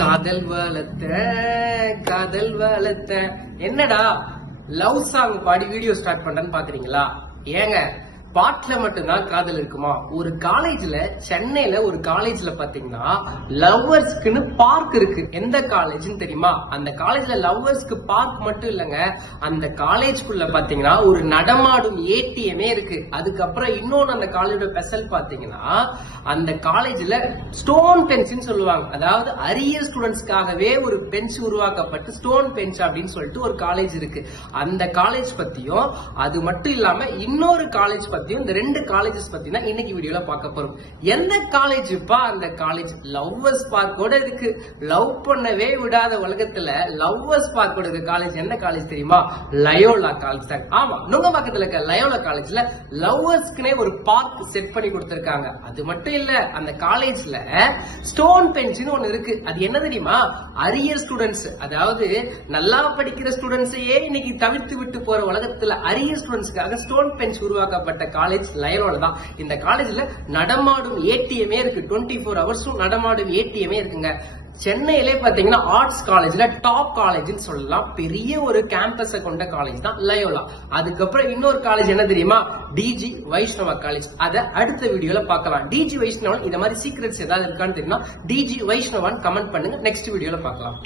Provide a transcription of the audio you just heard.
காதல் வளர்த்த என்னடா லவ் சாங் பாடி வீடியோ ஸ்டார்ட் பண்றேன்னு பாக்குறீங்களா? ஏங்க பாட்டுல மட்டும்தான் காதல் இருக்குமா? ஒரு காலேஜ்ல, சென்னையில ஒரு காலேஜ்ல பாத்தீங்கன்னா லவ்வர்ஸ்க்குன்னு பார்க் இருக்கு. எந்த காலேஜ்னு தெரியுமா? அந்த காலேஜ்ல லவ்வர்ஸ்க்கு பார்க் மட்டும் இல்லங்க, அந்த காலேஜ்குள்ள பாத்தீங்கன்னா ஒரு நடமாடும் ஏடிஎம்மே இருக்கு. அதுக்கப்புறம் இன்னொன்னு அந்த காலேஜோட ஸ்பெஷல் பாத்தீங்கன்னா அந்த காலேஜ்ல ஸ்டோன் பெஞ்ச் சொல்லுவாங்க. அதாவது அரியர் ஸ்டூடெண்ட்ஸ்க்காகவே ஒரு பெஞ்ச் உருவாக்கப்பட்டு ஸ்டோன் பெஞ்ச் அப்படின்னு சொல்லிட்டு ஒரு காலேஜ் இருக்கு. அந்த காலேஜ் பத்தியும் அது மட்டும் இல்லாம இன்னொரு காலேஜ் பத்தியும், இந்த ரெண்டு காலேஜஸ் பத்தி தான் இன்னைக்கு வீடியோல பார்க்க போறோம். எந்த காலேஜ்ப்பா? அந்த காலேஜ் லவ்வர்ஸ் பார்க்கோட இருக்கு. லவ் பண்ணவே விடாத உலகத்துல லவ்வர்ஸ் பார்க்கோட இருக்க காலேஜ் என்ன காலேஜ் தெரியுமா? லயோலா காலேஜ் தான். ஆமா, நுங்கம்பாக்கத்துல இருக்க லயோலா காலேஜ்ல லவ்வர்ஸ்க்குனே ஒரு பார்க் செட் பண்ணி கொடுத்திருக்காங்க. அது மட்டும் இல்ல, அந்த காலேஜ்ல ஸ்டோன் பெஞ்ச்னு ஒன்னு இருக்கு. அது என்ன தெரியுமா? அரியர் ஸ்டூடெண்ட்ஸ், அதாவது நல்லா படிக்கிற ஸ்டூடெண்ட்ஸையே இன்னைக்கு தவிர்த்து விட்டு போற உலகத்துல அரியர் ஸ்டூடெண்ட்ஸ்க்காக ஸ்டோன் பெஞ்ச் உருவாக்கப்பட்ட காலேஜ் லயோலா தான். இந்த காலேஜ்ல நடமாடும் ஏடிஎம்மே இருக்கு. 24 ஹவர்ஸும் நடமாடும் ஏடிஎம்மே இருக்குங்க. சென்னையிலே பாத்தீங்கன்னா ஆர்ட்ஸ் காலேஜ்ல டாப் காலேஜ்னு சொல்லலாம். பெரிய ஒரு கேம்பஸ் கொண்ட காலேஜ் தான் லயோலா. அதுக்கப்புறம் இன்னொரு காலேஜ் என்ன தெரியுமா? டிஜி வைஷ்ணவா காலேஜ். அத அடுத்த வீடியோல பார்க்கலாம். டிஜி வைஷ்ணவன் இந்த மாதிரி சீக்ரெட்ஸ் ஏதாவது இருக்கான்னு தெரியுமா? டிஜி வைஷ்ணவான் கமெண்ட் பண்ணுங்க, நெக்ஸ்ட் வீடியோல பார்க்கலாம்.